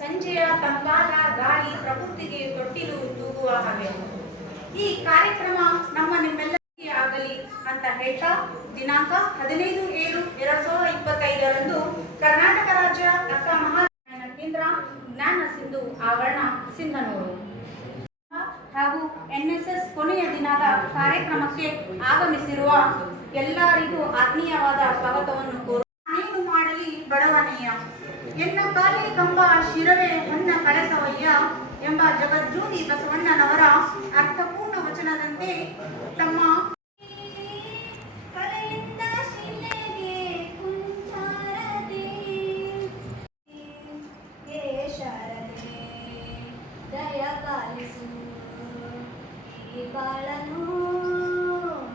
ಸಂಜೆಯ ತಂಪಾದ ಗಾಳಿ ಪ್ರಕೃತಿಗೆ ತೊಟ್ಟಿಲು ತೂಗುವ ಹಾಗೆ ಈ ಕಾರ್ಯಕ್ರಮ ನಿಮ್ಮೆಲ್ಲರಿಗೆ ಆಗಲಿ ಅಂತ ಹೇಳ್ತಾ ದಿನಾಂಕ 15/7/2025 ಕರ್ನಾಟಕ ರಾಜ್ಯ ಅಕ್ಕ ಮಹಾರಾಜ ಕೇಂದ್ರ ಜ್ಞಾನ ಸಿಂಧು ಆವರಣ ಸಿಂಧನೂರು ಹಾಗೂ NSS ಕೊನೆಯ ದಿನದ ಕಾರ್ಯಕ್ರಮಕ್ಕೆ ಆಗಮಿಸಿರುವ ಎಲ್ಲರಿಗೂ ಆತ್ಮೀಯವಾದ ಸ್ವಾಗತವನ್ನು ಕೋರು ಮಾಡಲಿ ಬಡವನೆಯ ಎನ್ನ ಕಾಲಿ ಕಂಬ ಶಿರವೇ ಹೊನ್ನ ಕಳಸವಯ್ಯ ಎಂಬ ಜಗಜ್ಯೋತಿ ಬಸವಣ್ಣನವರ ಅರ್ಥಪೂರ್ಣ ವಚನದಂತೆ ತಮ್ಮ ಬಾಳನು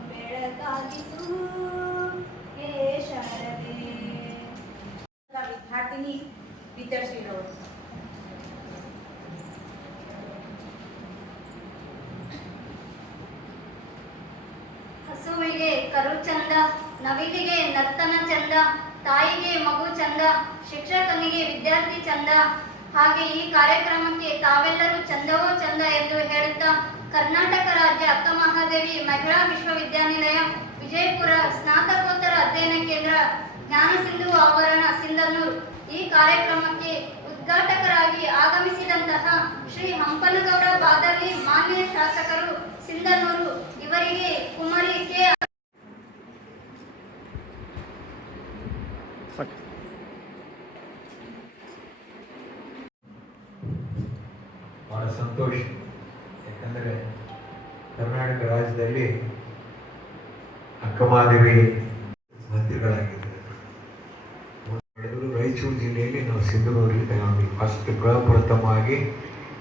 ಬೆಳಕಾಗಿಸು ಹೇ ಶಾರದೆ. ವಿದ್ಯಾರ್ಥಿನಿ ವಿದ್ಯಾಶ್ರೀರವರು ಹಸುವಿಗೆ ಕರು ಚಂದ, ನವಿಲಿಗೆ ನರ್ತನ ಚಂದ, ತಾಯಿಗೆ ಮಗು ಚಂದ, ಶಿಕ್ಷಕನಿಗೆ ವಿದ್ಯಾರ್ಥಿ ಚಂದ. ಹಾಗೆ ಈ ಕಾರ್ಯಕ್ರಮಕ್ಕೆ ತಾವೆಲ್ಲರೂ ಚಂದವೋ ಚಂದ ಎಂದು ಹೇಳುತ್ತಾ ಕರ್ನಾಟಕ ರಾಜ್ಯ ಅಕ್ಕ ಮಹಾದೇವಿ ಮಹಿಳಾ ವಿಶ್ವವಿದ್ಯಾನಿಲಯ ವಿಜಯಪುರ ಸ್ನಾತಕೋತ್ತರ ಅಧ್ಯಯನ ಕೇಂದ್ರ ಜ್ಞಾನ ಸಿಂಧು ಆವರಣ ಸಿಂಧನೂರು ಈ ಕಾರ್ಯಕ್ರಮಕ್ಕೆ ಉದ್ಘಾಟಕರಾಗಿ ಆಗಮಿಸಿದಂತಹ ಶ್ರೀ ಹಂಪನಗೌಡ ಬಾದರ್ಲಿ ಮಾನ್ಯ ಶಾಸಕರು ಸಿಂಧನೂರು ಇವರಿಗೆ ಕುಮಾರಿ ಕೆ ಬಹಳ ಸಂತೋಷ. ಯಾಕಂದರೆ ಕರ್ನಾಟಕ ರಾಜ್ಯದಲ್ಲಿ ಅಕ್ಕಮಹಾದೇವಿ ಮಂತ್ರಿಗಳಾಗಿದ್ದಾರೆ. ರಾಯಚೂರು ಜಿಲ್ಲೆಯಲ್ಲಿ ನಾವು ಸಿಂಧನೂರಲ್ಲಿ ತಗೊಂಡ್ವಿ. ಫಸ್ಟ್ ಪ್ರಪ್ರಥಮವಾಗಿ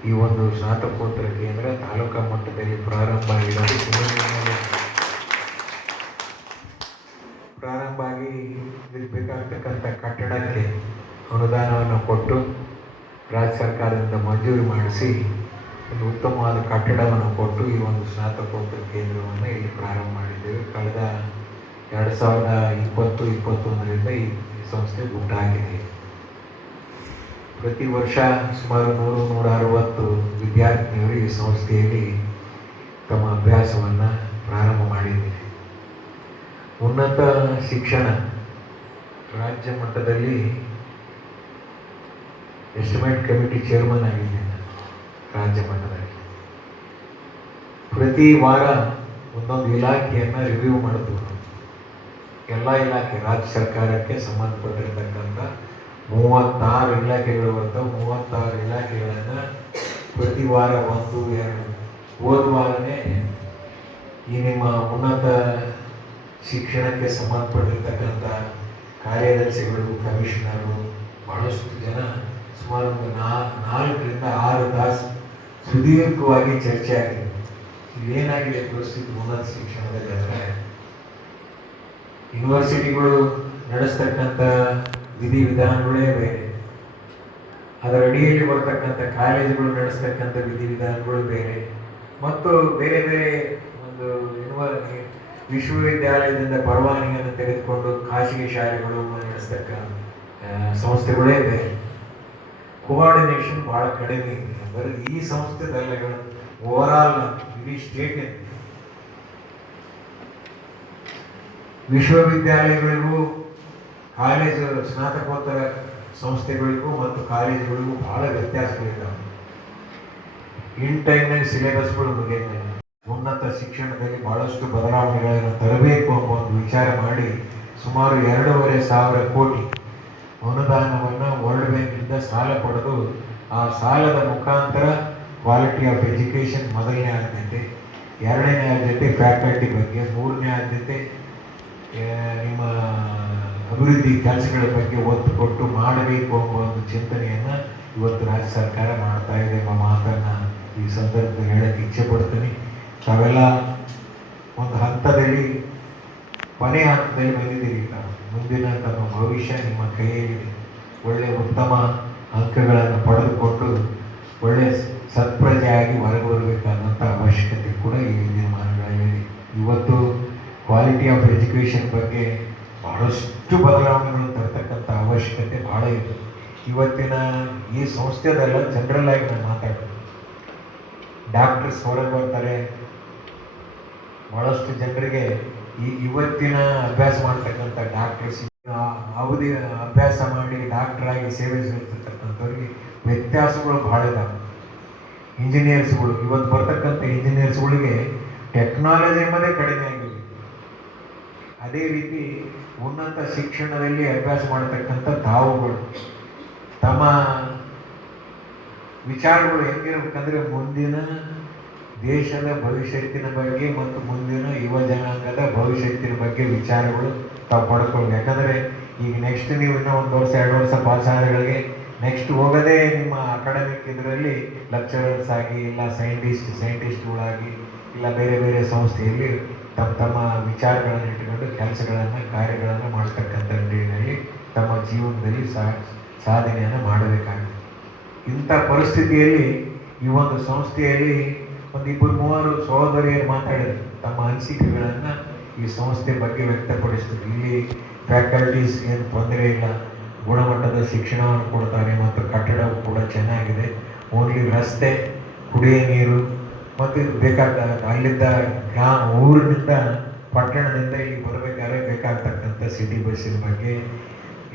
ಈ ಒಂದು ಸ್ನಾತಕೋತ್ತರ ಕೇಂದ್ರ ತಾಲೂಕಾ ಮಟ್ಟದಲ್ಲಿ ಪ್ರಾರಂಭ ಆಗಿರೋದು ಸಿಂಧನೂರಿನಲ್ಲಿ ಪ್ರಾರಂಭ ಆಗಿ ಇದಕ್ಕೆ ಬೇಕಾಗ್ತಕ್ಕಂಥ ಕಟ್ಟಡಕ್ಕೆ ಅನುದಾನವನ್ನು ಕೊಟ್ಟು ರಾಜ್ಯ ಸರ್ಕಾರದಿಂದ ಮಂಜೂರು ಮಾಡಿಸಿ ಒಂದು ಉತ್ತಮವಾದ ಕಟ್ಟಡವನ್ನು ಕೊಟ್ಟು ಈ ಒಂದು ಸ್ನಾತಕೋತ್ತರ ಕೇಂದ್ರವನ್ನು ಇಲ್ಲಿ ಪ್ರಾರಂಭ ಮಾಡಿದ್ದೇವೆ. ಕಳೆದ 2020-21ರಿಂದ ಈ ಸಂಸ್ಥೆ ಗುಟ್ಟಾಗಿದೆ. ಪ್ರತಿ ವರ್ಷ ಸುಮಾರು 100-160 ವಿದ್ಯಾರ್ಥಿನಿಯರು ಈ ಸಂಸ್ಥೆಯಲ್ಲಿ ತಮ್ಮ ಅಭ್ಯಾಸವನ್ನು ಪ್ರಾರಂಭ ಮಾಡಿದ್ದಾರೆ. ಉನ್ನತ ಶಿಕ್ಷಣ ರಾಜ್ಯ ಮಟ್ಟದಲ್ಲಿ ಎಸ್ಟಿಮೇಟ್ ಕಮಿಟಿ ಚೇರ್ಮನ್ ಆಗಿದ್ದೇನೆ. ರಾಜ್ಯ ಮಟ್ಟದಲ್ಲಿ ಪ್ರತಿ ವಾರ ಒಂದೊಂದು ಇಲಾಖೆಯನ್ನು ರಿವ್ಯೂ ಮಾಡ್ತೀವಿ. ಎಲ್ಲ ಇಲಾಖೆ ರಾಜ್ಯ ಸರ್ಕಾರಕ್ಕೆ ಸಂಬಂಧಪಟ್ಟಿರ್ತಕ್ಕಂಥ 36 ಇಲಾಖೆಗಳು ಬರ್ತವೆ. 36 ಇಲಾಖೆಗಳನ್ನು ಪ್ರತಿ ವಾರ 1-2 ಹೋದ ವಾರನೇ ಈ ನಿಮ್ಮ ಉನ್ನತ ಶಿಕ್ಷಣಕ್ಕೆ ಸಂಬಂಧಪಟ್ಟಿರ್ತಕ್ಕಂಥ ಕಾರ್ಯದರ್ಶಿಗಳು, ಕಮಿಷನರು, ಬಹಳಷ್ಟು ಜನ ಸುಮಾರು 4-6 ತಾಸು ಸುದೀರ್ಘವಾಗಿ ಚರ್ಚೆ ಆಗಿದೆ. ಇಲ್ಲೇನಾಗಿದೆ ಪರಿಸ್ಥಿತಿ ಉನ್ನತ ಶಿಕ್ಷಣದಲ್ಲಿ ಅಂದರೆ ಯೂನಿವರ್ಸಿಟಿಗಳು ನಡೆಸ್ತಕ್ಕಂಥ ವಿಧಿವಿಧಾನಗಳೇ ಬೇರೆ, ಅದರ ಅಡಿಯಲ್ಲಿ ಬರ್ತಕ್ಕಂಥ ಕಾಲೇಜುಗಳು ನಡೆಸ್ತಕ್ಕಂಥ ವಿಧಿವಿಧಾನಗಳು ಬೇರೆ, ಮತ್ತು ಬೇರೆ ಬೇರೆ ಒಂದು ವಿಶ್ವವಿದ್ಯಾಲಯದಿಂದ ಪರವಾನಗಿಯನ್ನು ತೆಗೆದುಕೊಂಡು ಖಾಸಗಿ ಶಾಲೆಗಳು ನಡೆಸ್ತಕ್ಕ ಸಂಸ್ಥೆಗಳೇ ಬೇರೆ. ಕೋಆರ್ಡಿನೇಷನ್ ಭಾಳ ಕಡಿಮೆ ಇದೆ. ಬರೀ ಈ ಸಂಸ್ಥೆದಲ್ಲ, ಓವರಾಲ್ ಇಡೀ ಸ್ಟೇಟ್ ವಿಶ್ವವಿದ್ಯಾಲಯಗಳಿಗೂ ಕಾಲೇಜು ಸ್ನಾತಕೋತ್ತರ ಸಂಸ್ಥೆಗಳಿಗೂ ಮತ್ತು ಕಾಲೇಜುಗಳಿಗೂ ಭಾಳ ವ್ಯತ್ಯಾಸಗಳಿದ್ದಾವೆ. ಇನ್ ಟೈಮ್ನಲ್ಲಿ ಸಿಲೆಬಸ್ಗಳು ಮುಗಿಯುತ್ತಿಲ್ಲ. ಉನ್ನತ ಶಿಕ್ಷಣದಲ್ಲಿ ಬಹಳಷ್ಟು ಬದಲಾವಣೆಗಳನ್ನು ತರಬೇಕು ಎಂಬ ಒಂದು ವಿಚಾರ ಮಾಡಿ ಸುಮಾರು 2,500 ಕೋಟಿ ಅನುದಾನವನ್ನು ವರ್ಲ್ಡ್ ಬ್ಯಾಂಕಿಂದ ಸಾಲ ಪಡೆದು ಆ ಸಾಲದ ಮುಖಾಂತರ ಕ್ವಾಲಿಟಿ ಆಫ್ ಎಜುಕೇಷನ್ ಮೊದಲನೇ ಆದ್ಯತೆ, ಎರಡನೇ ಆದ್ಯತೆ ಫ್ಯಾಕಲ್ಟಿ ಬಗ್ಗೆ, ಮೂರನೇ ಆದ್ಯತೆ ನಿಮ್ಮ ಅಭಿವೃದ್ಧಿ ಕೆಲಸಗಳ ಬಗ್ಗೆ ಒತ್ತು ಕೊಟ್ಟು ಮಾಡಬೇಕು ಎಂಬ ಒಂದು ಚಿಂತನೆಯನ್ನು ಇವತ್ತು ರಾಜ್ಯ ಸರ್ಕಾರ ಮಾಡ್ತಾ ಇದೆ ಎಂಬ ಮಾತನ್ನು ಈ ಸಂದರ್ಭದಲ್ಲಿ ಹೇಳಕ್ಕೆ ಇಚ್ಛೆ ಪಡ್ತೀನಿ. ತಾವೆಲ್ಲ ಒಂದು ಹಂತದಲ್ಲಿ ಕೊನೆಯ ಹಂತದಲ್ಲಿ ಬಂದಿದ್ದೀರಿ. ಮುಂದಿನ ತಮ್ಮ ಭವಿಷ್ಯ ನಿಮ್ಮ ಕೈಯಲ್ಲಿದೆ. ಒಳ್ಳೆಯ ಉತ್ತಮ ಅಂಕಗಳನ್ನು ಪಡೆದುಕೊಂಡು ಒಳ್ಳೆಯ ಸತ್ಪ್ರಜೆಯಾಗಿ ಹೊರಗೆ ಬರಬೇಕಾದಂಥ ಅವಶ್ಯಕತೆ ಕೂಡ ಈ ದಿನಮಾನಗಳಲ್ಲಿ ಇವತ್ತು ಕ್ವಾಲಿಟಿ ಆಫ್ ಎಜುಕೇಷನ್ ಬಗ್ಗೆ ಬಹಳಷ್ಟು ಬದಲಾವಣೆಗಳನ್ನು ತರ್ತಕ್ಕಂಥ ಅವಶ್ಯಕತೆ ಭಾಳ ಇದೆ. ಇವತ್ತಿನ ಈ ಸಂಸ್ಥೆದಲ್ಲ, ಜನರಲ್ ಆಗಿ ನಾನು ಮಾತಾಡೋದು. ಡಾಕ್ಟರ್ಸ್ ಹೊರಗೆ ಬರ್ತಾರೆ, ಭಾಳಷ್ಟು ಜನರಿಗೆ ಇವತ್ತಿನ ಅಭ್ಯಾಸ ಮಾಡ್ತಕ್ಕಂಥ ಡಾಕ್ಟರ್ಸ್ ಅವಧಿ ಅಭ್ಯಾಸ ಮಾಡಿ ಡಾಕ್ಟರಾಗಿ ಸೇವೆ ಸಲ್ಲಿಸ್ತಕ್ಕಂಥವ್ರಿಗೆ ವ್ಯತ್ಯಾಸಗಳು ಭಾಳ ಇದಾವೆ. ಇಂಜಿನಿಯರ್ಸ್ಗಳು ಇವತ್ತು ಬರ್ತಕ್ಕಂಥ ಇಂಜಿನಿಯರ್ಸ್ಗಳಿಗೆ ಟೆಕ್ನಾಲಜಿ ಎಂಬುದೇ ಕಡಿಮೆ ಆಗಿದೆ. ಅದೇ ರೀತಿ ಉನ್ನತ ಶಿಕ್ಷಣದಲ್ಲಿ ಅಭ್ಯಾಸ ಮಾಡತಕ್ಕಂಥ ತಾವುಗಳು ತಮ್ಮ ವಿಚಾರಗಳು ಹೆಂಗಿರ್ಬೇಕಂದ್ರೆ ಮುಂದಿನ ದೇಶದ ಭವಿಷ್ಯತ್ತಿನ ಬಗ್ಗೆ ಮತ್ತು ಮುಂದಿನ ಯುವ ಜನಾಂಗದ ಭವಿಷ್ಯತ್ತಿನ ಬಗ್ಗೆ ವಿಚಾರಗಳು ತಾವು ಪಡ್ಕೊಳ್ಬೇಕು. ಯಾಕಂದರೆ ಈಗ ನೆಕ್ಸ್ಟ್ ನೀವು ಇನ್ನೂ 1 ವರ್ಷ 2 ವರ್ಷ ಪಾಸ್ ಆದಗಳಿಗೆ ನೆಕ್ಸ್ಟ್ ಹೋಗೋದೇ ನಿಮ್ಮ ಅಕಾಡೆಮಿಕ್ ಇದರಲ್ಲಿ ಲೆಕ್ಚರರ್ಸ್ ಆಗಿ, ಇಲ್ಲ ಸೈಂಟಿಸ್ಟ್ಗಳಾಗಿ, ಇಲ್ಲ ಬೇರೆ ಬೇರೆ ಸಂಸ್ಥೆಯಲ್ಲಿ ತಮ್ಮ ವಿಚಾರಗಳನ್ನು ಇಟ್ಟುಕೊಂಡು ಕೆಲಸಗಳನ್ನು ಕಾರ್ಯಗಳನ್ನು ಮಾಡ್ತಕ್ಕಂಥ ನಿಟ್ಟಿನಲ್ಲಿ ತಮ್ಮ ಜೀವನದಲ್ಲಿ ಸಾಧನೆಯನ್ನು ಮಾಡಬೇಕಾಗಿದೆ. ಇಂಥ ಪರಿಸ್ಥಿತಿಯಲ್ಲಿ ಈ ಒಂದು ಸಂಸ್ಥೆಯಲ್ಲಿ 1-2-3 ಸಹೋದರಿಯರು ಮಾತಾಡಿದ್ರು, ತಮ್ಮ ಅನಿಸಿಕೆಗಳನ್ನು ಈ ಸಂಸ್ಥೆ ಬಗ್ಗೆ ವ್ಯಕ್ತಪಡಿಸಿದ್ರು. ಇಲ್ಲಿ ಫ್ಯಾಕಲ್ಟೀಸ್ ಏನು ತೊಂದರೆ ಇಲ್ಲ, ಗುಣಮಟ್ಟದ ಶಿಕ್ಷಣವನ್ನು ಕೊಡ್ತಾರೆ ಮತ್ತು ಕಟ್ಟಡವು ಕೂಡ ಚೆನ್ನಾಗಿದೆ. ಓನ್ಲಿ ರಸ್ತೆ, ಕುಡಿಯ ನೀರು ಮತ್ತು ಬೇಕಾದ ಅಲ್ಲಿದ್ದ ಊರಿನಿಂದ ಪಟ್ಟಣದಿಂದ ಇಲ್ಲಿ ಬರಬೇಕಾದ್ರೆ ಬೇಕಾಗ್ತಕ್ಕಂಥ ಸಿಟಿ ಬಸ್ಸಿನ ಬಗ್ಗೆ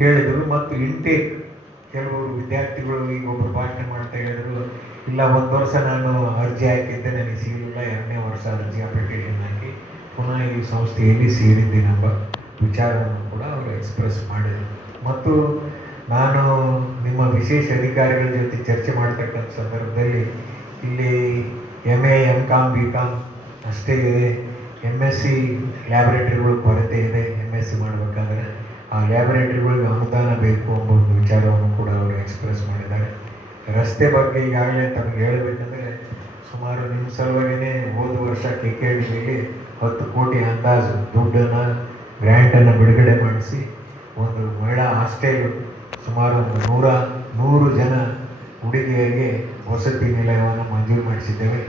ಹೇಳಿದರು. ಮತ್ತು ಇಂಟೇಕ್ ಕೆಲವರು ವಿದ್ಯಾರ್ಥಿಗಳು ಈಗ ಒಬ್ಬರು ಭಾಷಣ ಮಾಡ್ತಾ ಹೇಳಿದ್ರು, ಇಲ್ಲ 1 ವರ್ಷ ನಾನು ಅರ್ಜಿ ಹಾಕಿದ್ದೆ, ನನಗೆ ಸಿಗಲಿಲ್ಲ, 2ನೇ ವರ್ಷ ಅರ್ಜಿ ಅಪ್ಲಿಕೇಶನ್ ಹಾಕಿ ಪುನಃ ಈ ಸಂಸ್ಥೆಯಲ್ಲಿ ಸೇರಿದ್ದೀನೆಂಬ ವಿಚಾರವನ್ನು ಕೂಡ ಅವರು ಎಕ್ಸ್ಪ್ರೆಸ್ ಮಾಡಿದರು. ಮತ್ತು ನಾನು ನಿಮ್ಮ ವಿಶೇಷ ಅಧಿಕಾರಿಗಳ ಜೊತೆ ಚರ್ಚೆ ಮಾಡ್ತಕ್ಕಂಥ ಸಂದರ್ಭದಲ್ಲಿ ಇಲ್ಲಿ MA MCom BCom ಅಷ್ಟೇ ಇದೆ, MSc ಲ್ಯಾಬೊರೇಟರಿಗಳು ಕೊರತೆ ಇದೆ. MSc ಮಾಡಬೇಕಾದ್ರೆ ಆ ಲ್ಯಾಬೊರೇಟರಿಗಳಿಗೆ ಅನುದಾನ ಬೇಕು ಎಂಬ ಒಂದು ವಿಚಾರವನ್ನು ಕೂಡ ಅವರು ಎಕ್ಸ್ಪ್ರೆಸ್ ಮಾಡಿದ್ದಾರೆ. ರಸ್ತೆ ಬಗ್ಗೆ ಈಗಾಗಲೇ ತಮಗೆ ಹೇಳಬೇಕಂದ್ರೆ ಸುಮಾರು ನಿಮ್ಮ ಸಲುವಾಗಿಯೇ ಹೋದ ವರ್ಷ KKDಯಲ್ಲಿ 10 ಕೋಟಿ ಅಂದಾಜು ದುಡ್ಡನ್ನು ಗ್ರ್ಯಾಂಟನ್ನು ಬಿಡುಗಡೆ ಮಾಡಿಸಿ ಒಂದು ಮಹಿಳಾ ಹಾಸ್ಟೆಲ್ ಸುಮಾರು 100 ಜನ ಹುಡುಗಿಯರಿಗೆ ವಸತಿ ನಿಲಯವನ್ನು ಮಂಜೂರು ಮಾಡಿಸಿದ್ದೇವೆ.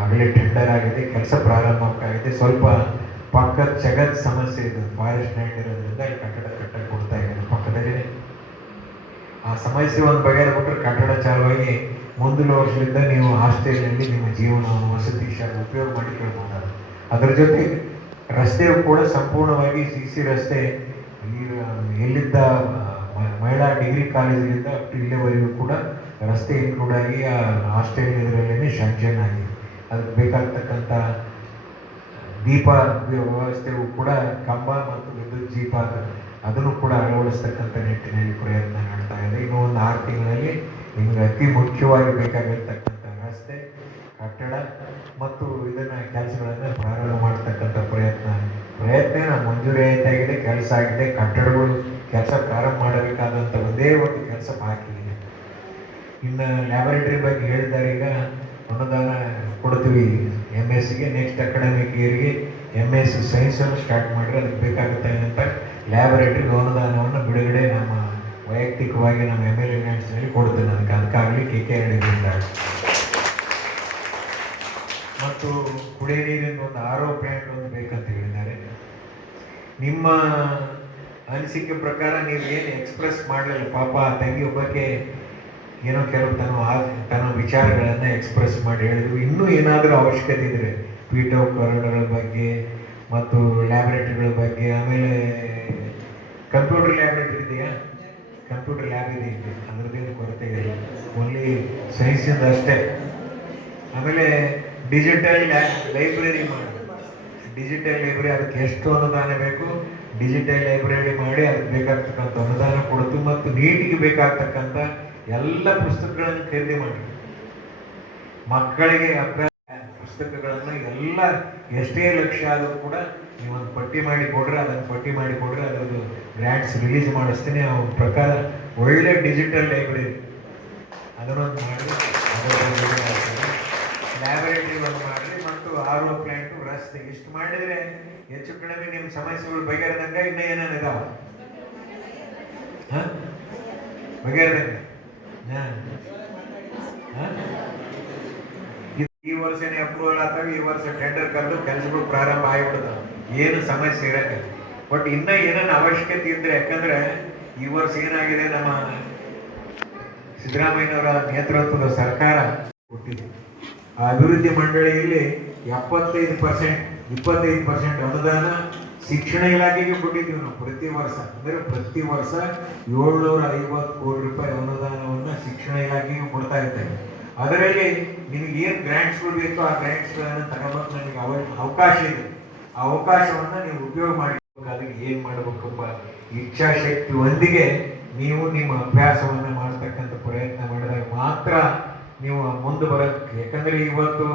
ಆಗಲೇ ಟೆಂಡರ್ ಆಗಿದೆ, ಕೆಲಸ ಪ್ರಾರಂಭವಾಗಿದೆ. ಸ್ವಲ್ಪ ಪಕ್ಕದ ಜಗತ್ ಸಮಸ್ಯೆ ಇದೆ, ಫಾರೆಸ್ಟ್ ಲ್ಯಾಂಡ್ ಇರೋದ್ರಿಂದ ಈ ಕಟ್ಟಡ ಕಟ್ಟಕ್ಕೆ ಕೊಡ್ತಾ ಇದ್ದಾರೆ ಪಕ್ಕದಲ್ಲಿ. ಆ ಸಮಸ್ಯೆ ಒಂದು ಬಗೆಹರಿಬಿಟ್ರೆ ಕಟ್ಟಡ ಚಾಲುವಾಗಿ ಮುಂದಿನ ವರ್ಷದಿಂದ ನೀವು ಹಾಸ್ಟೆಲ್ನಲ್ಲಿ ನಿಮ್ಮ ಜೀವನವನ್ನು ವಸತಿ ಉಪಯೋಗ ಮಾಡಿಕೊಳ್ಬೋದು. ಅದರ ಜೊತೆ ರಸ್ತೆಯು ಕೂಡ ಸಂಪೂರ್ಣವಾಗಿ CC ರಸ್ತೆ ಎಲ್ಲಿದ್ದ ಮಹಿಳಾ ಡಿಗ್ರಿ ಕಾಲೇಜಿನಿಂದ ಇಲ್ಲಿವರೆಗೂ ಕೂಡ ರಸ್ತೆ ಇನ್ಕ್ಲೂಡ್ ಆಗಿ ಆ ಹಾಸ್ಟೆಲ್ ಇದರಲ್ಲೇ ಶಾಂಕ್ಷನ್ ಆಗಿದೆ. ಅದಕ್ಕೆ ಬೇಕಾಗ್ತಕ್ಕಂಥ ದೀಪ ವ್ಯವಸ್ಥೆಯು ಕೂಡ ಕಂಬ ಮತ್ತು ವಿದ್ಯುತ್ ದೀಪ ಅದನ್ನು ಕೂಡ ಅಳವಡಿಸ್ತಕ್ಕಂಥ ನಿಟ್ಟಿನಲ್ಲಿ ಪ್ರಯತ್ನ ಮಾಡ್ತಾ ಇದೆ. ಇನ್ನೂ ಒಂದು 6 ತಿಂಗಳಲ್ಲಿ ನಿಮಗೆ ಅತಿ ಮುಖ್ಯವಾಗಿ ಬೇಕಾಗಿರ್ತಕ್ಕಂಥ ರಸ್ತೆ, ಕಟ್ಟಡ ಮತ್ತು ಇದನ್ನು ಕೆಲಸಗಳನ್ನು ಪ್ರಾರಂಭ ಮಾಡ್ತಕ್ಕಂಥ ಪ್ರಯತ್ನ ಮಂಜೂರಿ ಆಗಿದೆ, ಕೆಲಸ ಆಗಿದೆ. ಕಟ್ಟಡಗಳು ಕೆಲಸ ಪ್ರಾರಂಭ ಮಾಡಬೇಕಾದಂಥ ಒಂದೇ ಒಂದು ಕೆಲಸ ಬಾಕಿ ಇದೆ. ಇನ್ನು ಲ್ಯಾಬೊರೇಟರಿ ಬಗ್ಗೆ ಹೇಳಿದ್ದಾರೆ, ಈಗ ಅನುದಾನ ಕೊಡ್ತೀವಿ MScಗೆ, ನೆಕ್ಸ್ಟ್ ಅಕಾಡೆಮಿಕ್ ಇಯರ್ಗೆ MS ಸೈನ್ಸನ್ನು ಸ್ಟಾರ್ಟ್ ಮಾಡಿದ್ರೆ ಅದಕ್ಕೆ ಬೇಕಾಗುತ್ತಂಥ ಲ್ಯಾಬೊರೇಟರಿಗೆ ಅನುದಾನವನ್ನು ಬಿಡುಗಡೆ ನಮ್ಮ ವೈಯಕ್ತಿಕವಾಗಿ ನಮ್ಮ MLA ನಲ್ಲಿ ಕೊಡ್ತೇನೆ. ಅದಕ್ಕಾಗಲಿ KKRಡಿಂದ ಮತ್ತು ಕುಡಿಯ ನೀರಿನ ಒಂದು RO ಪ್ಲಾಂಟ್ ಒಂದು ಬೇಕಂತ ಹೇಳಿದ್ದಾರೆ. ನಿಮ್ಮ ಅನಿಸಿಕೆ ಪ್ರಕಾರ ನೀವು ಏನು ಎಕ್ಸ್ಪ್ರೆಸ್ ಮಾಡಲಿಲ್ಲ, ಪಾಪ ತಂಗಿ ಒಬ್ಬಕ್ಕೆ ಏನೋ ಕೆಲವು ತನ್ನ ವಿಚಾರಗಳನ್ನು ಎಕ್ಸ್ಪ್ರೆಸ್ ಮಾಡಿ ಹೇಳಿದ್ರು. ಇನ್ನೂ ಏನಾದರೂ ಅವಶ್ಯಕತೆ ಇದ್ದರೆ ಪೀಠೋಪಕರಣಗಳ ಬಗ್ಗೆ ಮತ್ತು ಲ್ಯಾಬೊರೇಟರಿಗಳ ಬಗ್ಗೆ, ಆಮೇಲೆ ಕಂಪ್ಯೂಟರ್ ಲ್ಯಾಬೊರೇಟರಿ ಇದೆಯಾ, ಕಂಪ್ಯೂಟರ್ ಲ್ಯಾಬ್ ಇದೆ, ಅದರದ್ದೇನು ಕೊರತೆ ಇಲ್ಲ, ಓನ್ಲಿ ಸೈನ್ಸಿಂದ ಅಷ್ಟೇ. ಆಮೇಲೆ ಡಿಜಿಟಲ್ ಲೈಬ್ರರಿ ಮಾಡಿ, ಡಿಜಿಟಲ್ ಲೈಬ್ರರಿ ಅದಕ್ಕೆ ಎಷ್ಟು ಅನುದಾನ ಬೇಕು, ಡಿಜಿಟಲ್ ಲೈಬ್ರರಿ ಮಾಡಿ ಅದಕ್ಕೆ ಬೇಕಾಗ್ತಕ್ಕಂಥ ಅನುದಾನ ಕೊಡ್ತು. ಮತ್ತು ನೀಟಿಗೆ ಬೇಕಾಗ್ತಕ್ಕಂಥ ಎಲ್ಲ ಪುಸ್ತಕಗಳನ್ನು ಖರೀದಿ ಮಾಡಿ ಮಕ್ಕಳಿಗೆ ಅಭ್ಯಾಸ ಪುಸ್ತಕಗಳನ್ನು ಎಲ್ಲ ಎಷ್ಟೇ ಲಕ್ಷ ಆದರೂ ಕೂಡ ನೀವೊಂದು ಪಟ್ಟಿ ಮಾಡಿ ಕೊಡ್ರೆ, ಅದರದ್ದು ಗ್ರ್ಯಾಂಟ್ಸ್ ರಿಲೀಸ್ ಮಾಡಿಸ್ತೀನಿ. ಆ ಪ್ರಕಾರ ಒಳ್ಳೆ ಡಿಜಿಟಲ್ ಲೈಬ್ರರಿ ಅದನ್ನೊಂದು ಮಾಡಿ, ಲ್ಯಾಬೊರೇಟರಿ ಒಂದು ಮಾಡಿ, ಮತ್ತು RO ಪ್ಲಾಂಟು, ರಸ್ತೆ ಇಷ್ಟು ಮಾಡಿದರೆ ಹೆಚ್ಚು ಕಡಿಮೆ ನಿಮ್ಮ ಸಮಸ್ಯೆಗಳು ಬಗೆಹರಿದಂಗೆ. ಇನ್ನೂ ಏನೇನು ಇದಾವ ಬಗೆಹರಿದಂಗೆ. ಈ ವರ್ಷನೇ ಅಪ್ರೂವಲ್ ಆದಾಗ ಈ ವರ್ಷ ಟೆಂಡರ್ ಕರೆದು ಕೆಲಸಗಳು ಪ್ರಾರಂಭ ಆಗಿಬಿಡ್ತಾವೆ. ಏನು ಸಮಸ್ಯೆ ಇರತ್ತೆ. ಬಟ್ ಇನ್ನೂ ಏನೇನು ಅವಶ್ಯಕತೆ ಇದ್ರೆ, ಯಾಕಂದ್ರೆ ಈ ವರ್ಷ ಏನಾಗಿದೆ, ನಮ್ಮ ಸಿದ್ದರಾಮಯ್ಯನವರ ನೇತೃತ್ವದ ಸರ್ಕಾರ ಕೊಟ್ಟಿದೆ. ಆ ಅಭಿವೃದ್ಧಿ ಮಂಡಳಿಯಲ್ಲಿ 25% ಅನುದಾನ ಶಿಕ್ಷಣ ಇಲಾಖೆಗೆ ಕೊಟ್ಟಿದ್ದೀವಿ ನಾವು ಪ್ರತಿ ವರ್ಷ. ಅಂದರೆ ಪ್ರತಿ ವರ್ಷ 750 ಕೋಟಿ ರೂಪಾಯಿ ಅನುದಾನವನ್ನು ಶಿಕ್ಷಣ ಇಲಾಖೆಗೆ ಕೊಡ್ತಾ ಇದ್ದೇವೆ. ಅದರಲ್ಲಿ ನಿಮಗೆ ಏನು ಗ್ರ್ಯಾಂಟ್ಸ್ಗಳು ಬೇಕೋ ಆ ಗ್ರ್ಯಾಂಟ್ಸ್ಗಳನ್ನು ತಗೋಬೇಕು. ನನಗೆ ಅವಕಾಶ ಇದೆ, ಆ ಅವಕಾಶವನ್ನು ನೀವು ಉಪಯೋಗ ಮಾಡಿಕೊಂಡು ಅದಕ್ಕೆ ಏನು ಮಾಡಬೇಕೆಂಬ ಇಚ್ಛಾಶಕ್ತಿ ಒಂದಿಗೆ ನೀವು ನಿಮ್ಮ ಅಭ್ಯಾಸವನ್ನು ಮಾಡ್ತಕ್ಕಂಥ ಪ್ರಯತ್ನ ಮಾಡಿದಾಗ ಮಾತ್ರ ನೀವು ಮುಂದೆ ಬರೋಕ್ಕೆ. ಯಾಕಂದರೆ ಇವತ್ತು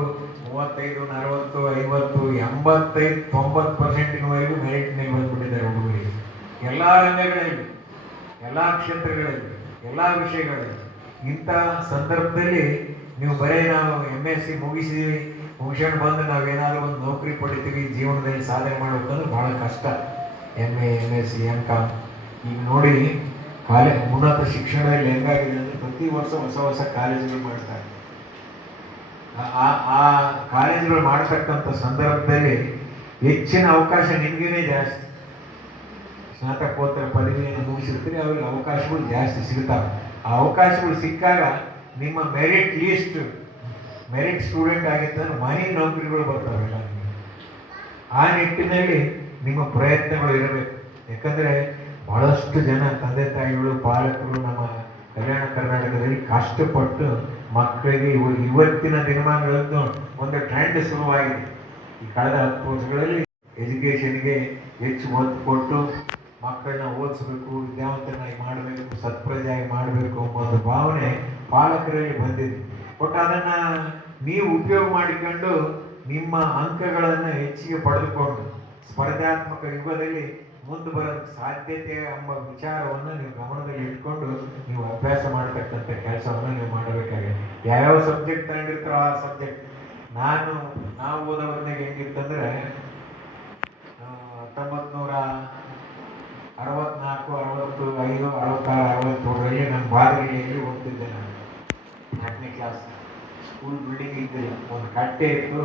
35, 40, 50, 85, 90%ವರೆಗೂ ಮೆರಿಟ್ನಲ್ಲಿ ಬಂದ್ಬಿಟ್ಟಿದ್ದಾರೆ ಹುಡುಗರಿಗೆ. ಎಲ್ಲ ರಂಗಗಳಲ್ಲಿ, ಎಲ್ಲ ಕ್ಷೇತ್ರಗಳಲ್ಲಿ, ಎಲ್ಲ ವಿಷಯಗಳಲ್ಲಿ. ಇಂಥ ಸಂದರ್ಭದಲ್ಲಿ ನೀವು ಬರೀ ನಾವು MSc ಮುಗಿಸ್ಕೊಂಡು ಬಂದು ನಾವೇನಾದರೂ ಒಂದು ನೌಕರಿ ಪಡಿತೀವಿ, ಜೀವನದಲ್ಲಿ ಸಾಧನೆ ಮಾಡಬೇಕಂದ್ರೆ ಭಾಳ ಕಷ್ಟ. MA, MSc, MCom. ಈಗ ನೋಡಿ ಉನ್ನತ ಶಿಕ್ಷಣದಲ್ಲಿ ಹೆಂಗಾಗಿದೆ ಅಂದರೆ ಪ್ರತಿ ವರ್ಷ ಹೊಸ ಕಾಲೇಜುಗಳು ಮಾಡ್ತಾರೆ. ಆ ಕಾಲೇಜುಗಳು ಮಾಡ್ತಕ್ಕಂಥ ಸಂದರ್ಭದಲ್ಲಿ ಹೆಚ್ಚಿನ ಅವಕಾಶ ನಿಮಗೇನೆ ಜಾಸ್ತಿ. ಸ್ನಾತಕೋತ್ತರ ಪದವಿಯನ್ನು ಮುಗಿಸಿರ್ತೀರಿ, ಅವ್ರಿಗೆ ಅವಕಾಶಗಳು ಜಾಸ್ತಿ ಸಿಗ್ತಾವೆ. ಆ ಅವಕಾಶಗಳು ಸಿಕ್ಕಾಗ ನಿಮ್ಮ ಮೆರಿಟ್ ಸ್ಟೂಡೆಂಟ್ ಆಗಿತ್ತಂದ್ರೆ ಮನೆ ನೌಕರಿಗಳು ಬರ್ತಾವೆಲ್ಲ. ಆ ನಿಟ್ಟಿನಲ್ಲಿ ನಿಮ್ಮ ಪ್ರಯತ್ನಗಳು ಇರಬೇಕು. ಯಾಕಂದರೆ ಬಹಳಷ್ಟು ಜನ ತಂದೆ ತಾಯಿಗಳು, ಪಾಲಕರು ನಮ್ಮ ಕಲ್ಯಾಣ ಕರ್ನಾಟಕದಲ್ಲಿ ಕಷ್ಟಪಟ್ಟು ಮಕ್ಕಳಿಗೆ ಇವತ್ತಿನ ದಿನಮಾನಗಳದ್ದು ಒಂದು ಟ್ರೆಂಡ್ ಶುರುವಾಗಿದೆ. ಈ ಕಳೆದ 10 ವರ್ಷಗಳಲ್ಲಿ ಎಜುಕೇಷನ್ಗೆ ಹೆಚ್ಚು ಒತ್ತು ಕೊಟ್ಟು ಮಕ್ಕಳನ್ನ ಓದಿಸ್ಬೇಕು, ವಿದ್ಯಾವಂತನಾಗಿ ಮಾಡಬೇಕು, ಸತ್ಪ್ರಜೆಯಾಗಿ ಮಾಡಬೇಕು ಎಂಬ ಒಂದು ಭಾವನೆ ಪಾಲಕರಲ್ಲಿ ಬಂದಿದೆ. ಬಟ್ ಅದನ್ನು ನೀವು ಉಪಯೋಗ ಮಾಡಿಕೊಂಡು ನಿಮ್ಮ ಅಂಕಗಳನ್ನು ಹೆಚ್ಚಿಗೆ ಪಡೆದುಕೊಂಡು ಸ್ಪರ್ಧಾತ್ಮಕ ಯುಗದಲ್ಲಿ ಮುಂದೆ ಬರೋದಕ್ಕೆ ಸಾಧ್ಯತೆ ಎಂಬ ವಿಚಾರವನ್ನು ನೀವು ಗಮನದಲ್ಲಿ ಇಟ್ಕೊಂಡು ನೀವು ಅಭ್ಯಾಸ ಮಾಡತಕ್ಕಂಥ ಕೆಲಸವನ್ನು ನೀವು ಮಾಡಬೇಕಾಗಿದೆ. ಯಾವ್ಯಾವ ಸಬ್ಜೆಕ್ಟ್ ತಗೊಂಡಿರ್ತಾರೋ ಆ ಸಬ್ಜೆಕ್ಟ್. ನಾವು ಓದೋದ್ರಾಗ ಹೆಂಗಿರ್ತಂದ್ರೆ 1964, 65, 66, 67ರಲ್ಲಿ ನಮ್ಮ ಬಾದರಿಯಲ್ಲಿ ಓದ್ತಿದ್ದೆ. ನಾನು 4ನೇ ಕ್ಲಾಸ್. ಸ್ಕೂಲ್ ಬಿಲ್ಡಿಂಗ್ ಇದ್ದಿಲ್ಲ, ಒಂದು ಕಟ್ಟೆ ಇತ್ತು,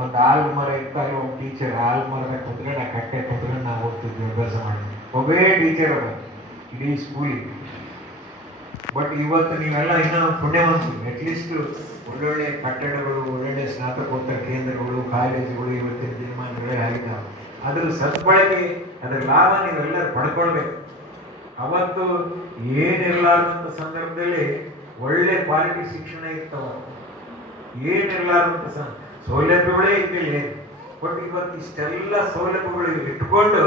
ಒಂದು ಆಲ್ದ ಮರ ಇತ್ತು. ಅಲ್ಲಿ ಒಬ್ಬ ಟೀಚರ್ ಆಲ್ದ ಮರದ ಕುತ್ಕೊಂಡು ಆ ಕಟ್ಟೆ ಕುತ್ಕೊಂಡು ನಾವು ಓದ್ತಿದ್ವಿ, ಅಭ್ಯಾಸ ಮಾಡಿ. ಒಬ್ಬೇ ಟೀಚರ್ ಅದ ಇಡೀ ಸ್ಕೂಲಿಗೆ. ಬಟ್ ಇವತ್ತು ನೀವೆಲ್ಲ ಇನ್ನೂ ಪುಣ್ಯವಂತರು. ಅಟ್ಲೀಸ್ಟ್ ಒಳ್ಳೊಳ್ಳೆ ಕಟ್ಟಡಗಳು, ಒಳ್ಳೊಳ್ಳೆ ಸ್ನಾತಕೋತ್ತರ ಕೇಂದ್ರಗಳು, ಕಾಲೇಜುಗಳು ಇವತ್ತಿನ ದಿನಮಾನಗಳೇ ಆಗಿದ್ದಾವೆ. ಅದ್ರ ಸದ್ಬಳಕೆ, ಅದರ ಲಾಭ ನೀವೆಲ್ಲರೂ ಪಡ್ಕೊಳ್ಬೇಕು. ಅವತ್ತು ಏನಿರಲಾರ್ದಂಥ ಸಂದರ್ಭದಲ್ಲಿ ಒಳ್ಳೆ ಕ್ವಾಲಿಟಿ ಶಿಕ್ಷಣ ಇರ್ತಾವ. ಏನಿರಲಾರ್ದಂಥ ಸೌಲಭ್ಯಗಳೇ ಇದ್ದಿಲ್ಲ. ಬಟ್ ಇವತ್ತು ಇಷ್ಟೆಲ್ಲ ಸೌಲಭ್ಯಗಳು ಇಟ್ಕೊಂಡು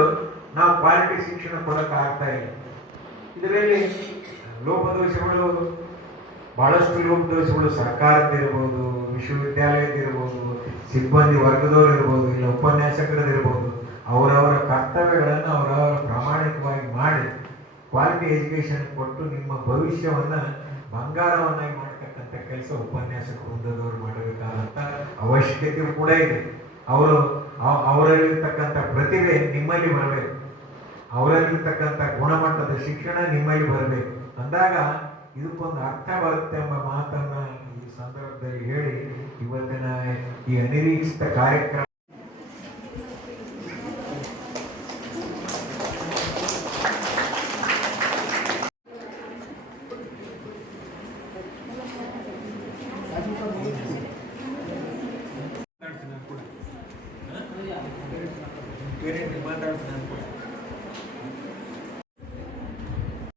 ನಾವು ಕ್ವಾಲಿಟಿ ಶಿಕ್ಷಣ ಕೊಡೋಕೆ ಆಗ್ತಾ ಇಲ್ಲ. ಇದರಲ್ಲಿ ಲೋಪದೋಷಗಳು, ಬಹಳಷ್ಟು ಲೋಪದೋಷಗಳು ಸರ್ಕಾರದ್ದಿರ್ಬೋದು, ವಿಶ್ವವಿದ್ಯಾಲಯದಿರ್ಬೋದು, ಸಿಬ್ಬಂದಿ ವರ್ಗದವ್ರು ಇರ್ಬೋದು, ಇಲ್ಲ ಉಪನ್ಯಾಸಕರದಿರ್ಬೋದು. ಅವರವರ ಕರ್ತವ್ಯಗಳನ್ನು ಅವರವರ ಪ್ರಾಮಾಣಿಕವಾಗಿ ಮಾಡಿ ಕ್ವಾಲಿಟಿ ಎಜುಕೇಷನ್ ಕೊಟ್ಟು ನಿಮ್ಮ ಭವಿಷ್ಯವನ್ನು ಬಂಗಾರವನ್ನಾಗಿ ಮಾಡ್ತಕ್ಕಂಥ ಕೆಲಸ ಉಪನ್ಯಾಸಕ ವೃಂದದವರು ಮಾಡಬೇಕಾದಂಥ ಅವಶ್ಯಕತೆಯೂ ಕೂಡ ಇದೆ. ಅವರಲ್ಲಿರ್ತಕ್ಕಂಥ ಪ್ರತಿಭೆ ನಿಮ್ಮಲ್ಲಿ ಬರಬೇಕು, ಅವರಲ್ಲಿರ್ತಕ್ಕಂಥ ಗುಣಮಟ್ಟದ ಶಿಕ್ಷಣ ನಿಮ್ಮಲ್ಲಿ ಬರಬೇಕು. ಅಂದಾಗ ಇದಕ್ಕೊಂದು ಅರ್ಥ ಬರುತ್ತೆ ಎಂಬ ಮಾತನ್ನು ಈ ಸಂದರ್ಭದಲ್ಲಿ ಹೇಳಿ ಇವತ್ತಿನ ಈ ಅನಿರೀಕ್ಷಿತ ಕಾರ್ಯಕ್ರಮ